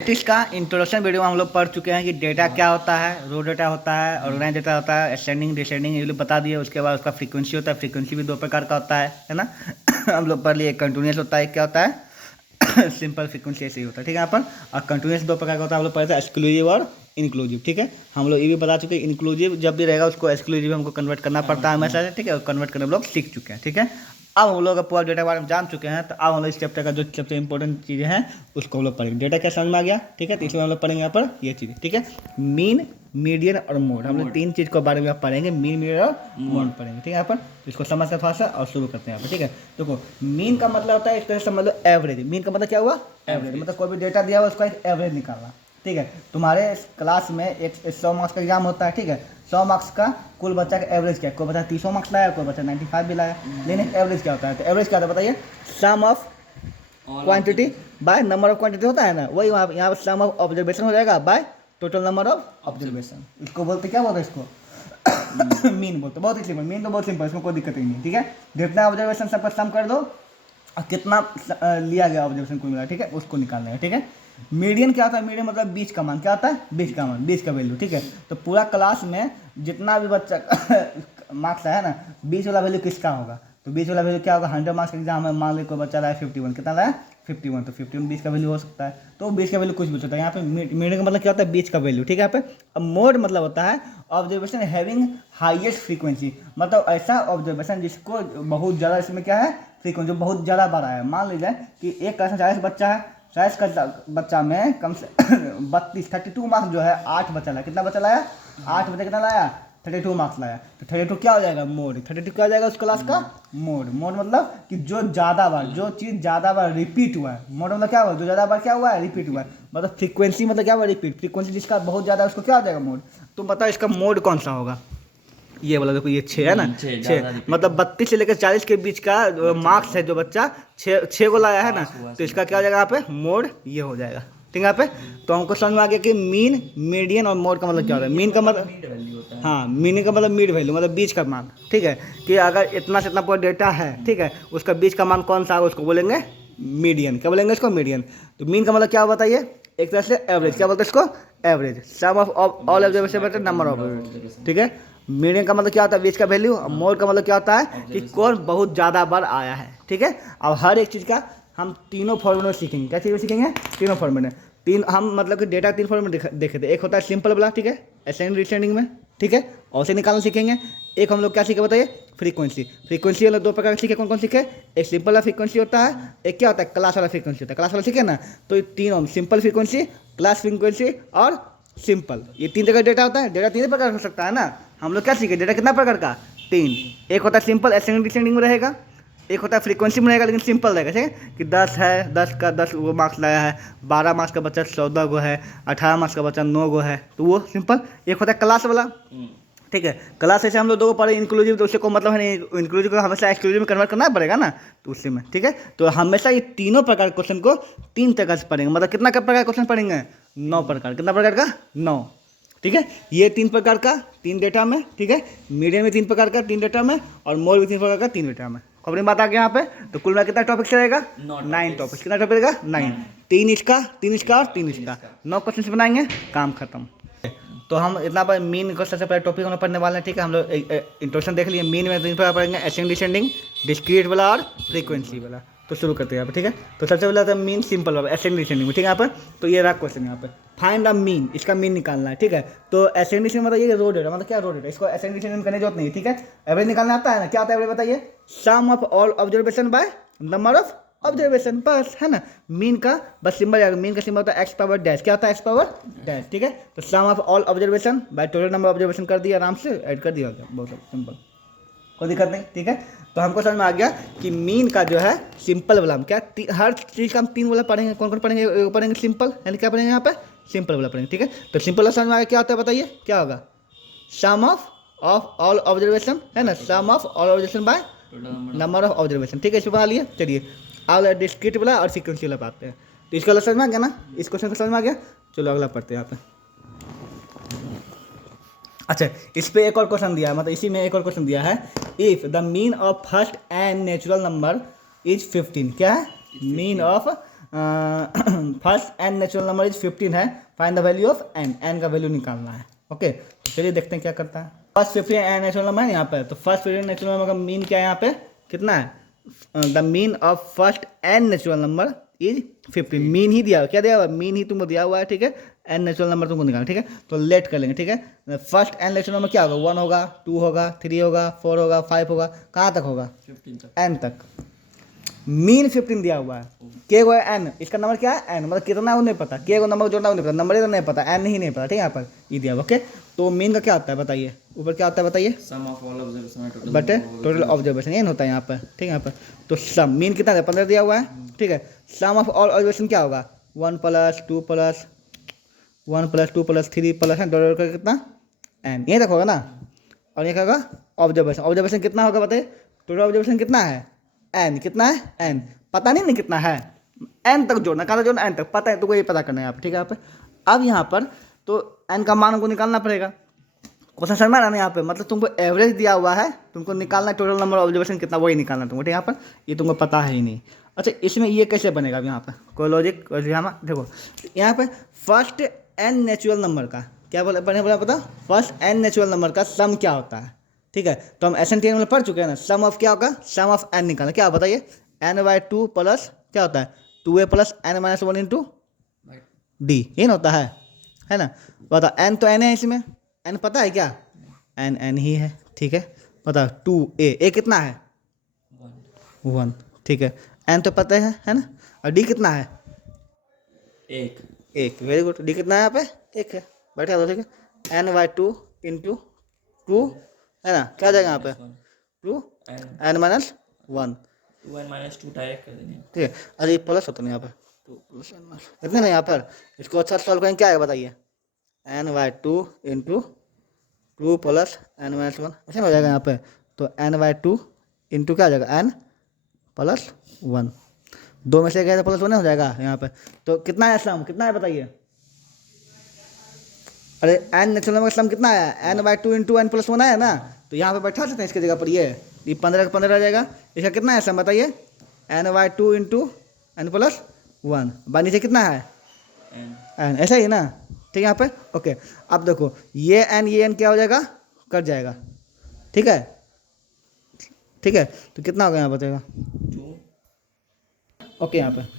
Statistics का introduction video में हम लोग पढ़ चुके हैं कि डेटा क्या होता है, रो डेटा होता है, ऑर्गेनाइज डेटा होता है, असेंडिंग डिसेंडिंग ये लोग बता दिए। उसके बाद उसका फ्रीक्वेंसी होता है, फ्रीक्वेंसी भी दो प्रकार का होता है ना। हम लोग पढ़ लिए कंटिन्यूस होता है, क्या होता है सिंपल फ्रीक्वेंसी ऐसे ही होता है, ठीक है। यहाँ पर और कंटिन्यूस दो प्रकार का होता है, हम लोग पढ़े थे एक्सक्लूसिव और इंक्लूसिव, ठीक है। हम लोग ये भी बता चुके हैं इंक्लूसिव जब भी रहेगा उसको एक्सक्लूसिव हमको कन्वर्ट करना पड़ता है हमेशा से, ठीक है। कन्वर्ट करने हम लोग सीख चुके हैं, ठीक है। अब हम लोग पूरा डेटा के बारे में जान चुके हैं, तो अब हम लोग इस चैप्टर का जो सबसे इंपॉर्टेंट चीज़ें हैं उसको हम लोग पढ़ेंगे। डेटा क्या समझ में आ गया, ठीक है। तो इसमें हम लोग पढ़ेंगे यहाँ पर ये चीज़ें, ठीक है। मीन, मीडियन और मोड, हम लोग तीन चीज़ के बारे में पढ़ेंगे, मीन, मीडियन और मोड पढ़ेंगे, ठीक है। यहाँ पर इसको समझ कर थोड़ा सा और शुरू करते हैं यहाँ पर, ठीक है। देखो मीन का मतलब होता है इस तरह से समझ लो एवरेज। मीन का मतलब क्या हुआ, एवरेज। मतलब कोई भी डेटा दिया हुआ उसका एक एवरेज निकालना, ठीक है। तुम्हारे क्लास में एक 100 मार्क्स का एग्जाम होता है, ठीक है। 100 मार्क्स का कुल बच्चा का एवरेज क्या है, कोई बच्चा 300 मार्क्स लाया, कोई बच्चा 95 भी लाया, लेकिन एवरेज क्या होता है। तो एवरेज क्या होता है बताइए, sum of quantity by number of quantity होता है ना, वही वहाँ यहाँ पर सम ऑफ ऑब्जर्वेशन हो जाएगा bye total number of observation. इसको बोलते क्या बोलते हैं, इसको मीन बोलते। बहुत ही सिंपल, मीन तो बहुत सिंपल, इसमें कोई दिक्कत ही नहीं, ठीक है। जितना ऑब्जर्वेशन सबका सम कर दो और कितना लिया गया ऑब्जर्वेशन कुल मिला, ठीक है, उसको निकालना है, ठीक है। मीडियन क्या होता है, मीडियन मतलब बीच का मान, क्या होता है, बीच का मान, बीच का वैल्यू, ठीक है। तो पूरा क्लास में जितना भी बच्चा मार्क्स है ना, 20 वाला वैल्यू किसका होगा, तो 20 वाला वैल्यू क्या होगा। 100 मार्क्स का एग्जाम है, मान लो कोई बच्चा लाया 51, कितना लाया 51, तो 51 20 का वैल्यू हो सकता है। तो 20 का वैल्यू कुछ भी हो सकता है। यहाँ पे मीडियन का मतलब क्या होता है, बीच का वैल्यू, ठीक है। यहाँ पे अब मोड मतलब होता है ऑब्जर्वेशन हैविंग हाईएस्ट फ्रीक्वेंसी, मतलब ऐसा ऑब्जर्वेशन जिसको बहुत ज़्यादा, इसमें क्या है फ्रीक्वेंसी बहुत ज़्यादा बड़ा है। मान लीजिए कि एक क्लास में 40 बच्चा है, 40 का बच्चा में कम से 32 मार्क्स जो है 8 बच्चा लाया, कितना बच्चा लाया 8 बच्चा कितना लाया 32 मार्क्स लाया। तो 32 क्या हो जाएगा, मोड। 32 क्या हो जाएगा उस क्लास का मोड। मोड मतलब कि जो ज़्यादा बार, जो चीज़ ज़्यादा बार रिपीट हुआ है, मोड मतलब क्या हुआ, जो ज़्यादा बार क्या हुआ है रिपीट हुआ है। मतलब फ्रीक्वेंसी मतलब क्या हुआ, रिपीट। फ्रीक्वेंसी जिसका बहुत ज़्यादा है उसको क्या हो जाएगा, मोड। तुम बताओ इसका मोड कौन सा होगा, ये वाला देखो, ये 6 है ना, 6 मतलब 32 से लेकर 40 के बीच का मार्क्स है जो बच्चा 6 को लाया है ना, तो इसका क्या हो जाएगा यहाँ पे, मोड ये हो जाएगा, ठीक है। यहाँ पे तो हमको समझ में आ गया कि मीन, मीडियन और मोड का मतलब क्या होता है। मीन का मतलब, हाँ, मीन का मतलब मिड वैल्यू, मतलब बीच का मान, ठीक है। कि अगर इतना से इतना पूरा डेटा है, ठीक है, उसका बीच का मान कौन सा है उसको बोलेंगे मीडियन। क्या बोलेंगे इसको, मीडियन। तो मीन का मतलब क्या बताइए, एक तरह से एवरेज। क्या बोलते हैं इसको, average. Sum of all observation बटे नंबर ऑफ ऑब्जर्वेशन, ठीक है। मीडियन का मतलब क्या होता है, बीच का वैल्यू। और मोड का मतलब क्या होता है कि कौन बहुत ज़्यादा बार आया है, ठीक है। अब हर एक चीज़ का हम तीनों फॉर्मूले सीखेंगे। क्या चीज़ सीखेंगे, तीनों फॉर्मूले। तीन हम मतलब कि डेटा तीन फॉर्मूले देखे थे। एक होता है सिंपल वाला, ठीक है, असेंडिंग डिसेंडिंग में, ठीक है, और से निकालना सीखेंगे। एक हम लोग क्या सीखे बताइए, फ्रीक्वेंसी। फ्रीक्वेंसी वाला दो प्रकार सीखे, कौन कौन सीखे, एक सिंपल वाला फ्रीक्वेंसी होता है, एक क्या होता है क्लास वाला फ्रीक्वेंसी होता है। क्लास वाला सीखे ना, तो ये तीनों सिंपल फ्रीक्वेंसी, क्लास फ्रीक्वेंसी और सिंपल, ये तीन जगह डेटा होता है। डेटा तीन प्रकार हो सकता है ना, हम लोग क्या सीखे, डेटा कितना प्रकार का, तीन। एक होता है सिंपल असेंडिंग डिसेंडिंग में रहेगा, एक होता है फ्रीक्वेंसी में रहेगा लेकिन सिंपल रहेगा, ठीक है। कि 10 है, 10 का 10 वो मार्क्स लाया है, 12 मार्क्स का बच्चा 14 गो है, 18 मार्क्स का बच्चा 9 गो है, तो वो सिंपल। एक होता है क्लास वाला, ठीक है। क्लास ऐसे हम लोग दो को पढ़े इंक्लूसिव, तो उससे को मतलब है नहीं, इंक्लूसिव को हमेशा एक्सक्लूसिव में कन्वर्ट करना पड़ेगा ना, तो उससे में, ठीक है। तो हमेशा ये तीनों प्रकार के क्वेश्चन को तीन तरह से पढ़ेंगे। मतलब कितना प्रकार का क्वेश्चन पढ़ेंगे, 9 प्रकार। कितना प्रकार का, 9, ठीक है। ये 3 प्रकार का 3 डेटा में, ठीक है। मीडियम में 3 प्रकार का 3 डेटा में, और मोड भी 3 प्रकार का 3 डेटा में। अपनी बात आ गया यहाँ पे। तो कुल में कितना टॉपिक रहेगा, 9 टॉपिक। कितना टॉपिक रहेगा, 9। 3 इसका, 3 इसका और 3 इसका, 9 क्वेश्चन बनाएंगे, काम खत्म। तो हम इतना पर मीन को सबसे पहले टॉपिक हम लोग पढ़ने वाले हैं, ठीक है। हम लोग इंट्रोडक्शन देख लिए। मीन में 3 प्रकार पढ़ेंगे, असेंडिंग डिसेंडिंग, डिस्क्रीट वाला और फ्रीक्वेंसी वाला। तो शुरू करते हैं यहाँ पे, ठीक है। तो सबसे पहले आता है मीन सिंपल वाला, असेंडिंग डिसेंडिंग, ठीक है। यहाँ पर तो ये रहा क्वेश्चन यहाँ पे, फाइंड द मीन, इसका मीन निकालना है, ठीक है। तो असेंडिंग डिसेंडिंग मतलब ये रो डेटा, मतलब क्या रो डेटा, इसको असेंडिंग डिसेंडिंग करने की जरूरत नहीं, ठीक है। एवरेज निकालना आता है ना, क्या आता है एवरेज बताइए, sum of all observation by number of observation, बस, है ना। मीन का बस सिंबल आएगा, मीन का सिंबल होता है एक्स पावर डैश। क्या होता है, एक्स पावर डैश, ठीक है। तो sum of all observation by total number observation कर दिया, आराम से ऐड कर दिया, बहुत सिंपल, कोई दिक्कत नहीं, ठीक है। तो हमको समझ में आ गया कि मीन का जो है सिंपल वाला हम क्या हर चीज़ का हम 3 वाला पढ़ेंगे। कौन कौन पढ़ेंगे, पढ़ेंगे सिंपल, यानी क्या पढ़ेंगे यहाँ पे, सिंपल वाला पढ़ेंगे, ठीक है। तो सिंपल वाला समझ में आ गया, क्या होता है बताइए, क्या होगा, सम ऑफ ऑल ऑब्जर्वेशन, है ना, sum of all observation by number of observation, ठीक है। इसको बना लिए, चलिए अब डिस्क्रीट वाला और सीक्वेंस वाला पाते हैं। तो इसका वाला समझ में आ गया ना, इस क्वेश्चन को समझ में आ गया। चलो अगला पढ़ते हैं यहाँ पे। अच्छा, इस पे एक और क्वेश्चन दिया है, मतलब इसी में एक और क्वेश्चन दिया है, if the mean of first n natural number is 15। क्या है, mean of first n natural number is 15 है, find the value of n, n का वैल्यू निकालना है। ओके, तो चलिए देखते हैं क्या करता है। फर्स्ट 15 एन नेचुरल नंबर है यहाँ पे, तो फर्स्ट 15 नेचुरल नंबर का मीन क्या है यहाँ पे, कितना है, the mean of first n natural number is 15। Mean ही दिया हुआ, क्या दिया हुआ, मीन ही तुमको दिया हुआ है, ठीक है। एन नेचुरल नंबर तुमको निकालना, ठीक है। तो लेट कर लेंगे, ठीक है। फर्स्ट एन नेचुरल नंबर क्या होगा, 1 होगा, 2 होगा, 3 होगा, 4 होगा, 5 होगा, कहाँ तक होगा, 15 तक। एन तक। मीन 15 दिया हुआ है, के गो एन, इसका नंबर क्या है, एन, मतलब कितना है वो नहीं पता, के को नंबर जोड़ना वो नहीं पता, नंबर ही तो नहीं पता, एन ही नहीं पता, ठीक है। यहाँ पर ये दिया हुआ, ओके। तो मीन का क्या होता है बताइए, ऊपर क्या होता है बताइए, sum of all observation total बटे टोटल ऑब्जर्वेशन, ये होता है यहाँ पर, ठीक है। यहाँ पर तो सम मीन कितना है, 15 दिया हुआ है, ठीक है। सम ऑफ ऑल ऑब्जर्वेशन क्या होगा, 1 + 2 + 1 + 2 + 3 प्लस है, डॉलर का कितना, एन, यहीं तक होगा ना। और ये क्या होगा, ऑब्जर्वेशन, ऑब्जर्वेशन कितना होगा बताइए, टोटल ऑब्जर्वेशन कितना है, एन, कितना है, एन, पता नहीं ना कितना है, एन तक जोड़ना, कहाँ तक जोड़ना, एन तक, पता है तो ये पता करना है यहाँ पर, ठीक है। यहाँ पर अब यहाँ पर तो एन का मान हमको निकालना पड़ेगा, क्वेश्चन समझ में आ रहा है यहाँ पे, मतलब तुमको एवरेज दिया हुआ है, तुमको निकालना टोटल नंबर ऑब्जर्वेशन कितना वही निकालना तुमको, ठीक है। यहाँ पर ये तुमको पता है ही नहीं। अच्छा, इसमें ये कैसे बनेगा, यहाँ पर कोई लॉजिक, यहाँ देखो, यहाँ पे फर्स्ट एन नेचुरल नंबर का क्या बोला पता, फर्स्ट एन नेचुरल नंबर का सम क्या होता है, ठीक है। तो हम SNTN में पढ़ चुके हैं ना, सम ऑफ क्या होगा, सम ऑफ एन निकालना, क्या बताइए, n/2 प्लस क्या होता है, 2a + n-1 × d, ये ना होता है ना। बता, एन तो एन है इसमें, एन पता है क्या, एन एन ही है, ठीक है। बता 2a, कितना है 1, ठीक है। एन तो पता है ना। और डी कितना है, एक, वेरी गुड। डी कितना है यहाँ पे, एक है, बैठा दो, ठीक है। n/2 × 2 है ना, क्या हो जाएगा यहाँ पे, 2 n-1, 2n-2 डायरेक्ट कर देंगे, ठीक है। अरे ये प्लस होता नहीं यहाँ पर, 2 + n, इतने नहीं यहाँ पर, इसको अच्छा सॉल्व करेंगे, क्या है बताइए, n/2 × 2 + n-1, ऐसे हो जाएगा यहाँ पे। तो n/2 × क्या हो जाएगा, n+1, 2 में से क्या +1 हो जाएगा यहाँ पे। तो कितना है सम, कितना है बताइए, अरे एन नेचुरल नंबर का सम कितना है, n/2 × n+1 है ना, तो यहाँ पे बैठा सकते हैं इसकी जगह पर, ये 15 का 15 आ जाएगा। इसका कितना है सम बताइए, n/2 × n+1, बाई नीचे कितना है, एन, ऐसा ही ना, ठीक है यहाँ पे, ओके। अब देखो ये एन क्या हो जाएगा, कट जाएगा, ठीक है, ठीक है। तो कितना होगा यहाँ बताएगा, 2 ओके यहाँ पे